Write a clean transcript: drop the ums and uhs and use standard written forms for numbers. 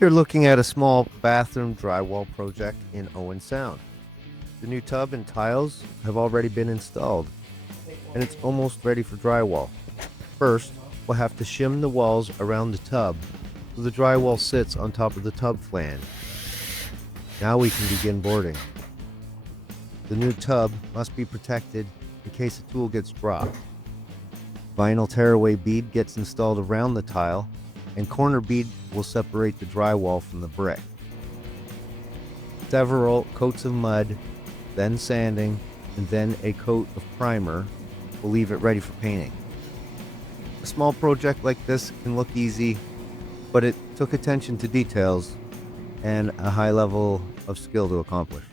You're looking at a small bathroom drywall project in Owen Sound. The new tub and tiles have already been installed, and it's almost ready for drywall. First, we'll have to shim the walls around the tub so the drywall sits on top of the tub flange. Now we can begin boarding. The new tub must be protected in case the tool gets dropped. Vinyl tearaway bead gets installed around the tile, and corner bead will separate the drywall from the brick. Several coats of mud, then sanding, and then a coat of primer will leave it ready for painting. A small project like this can look easy, but it took attention to details and a high level of skill to accomplish.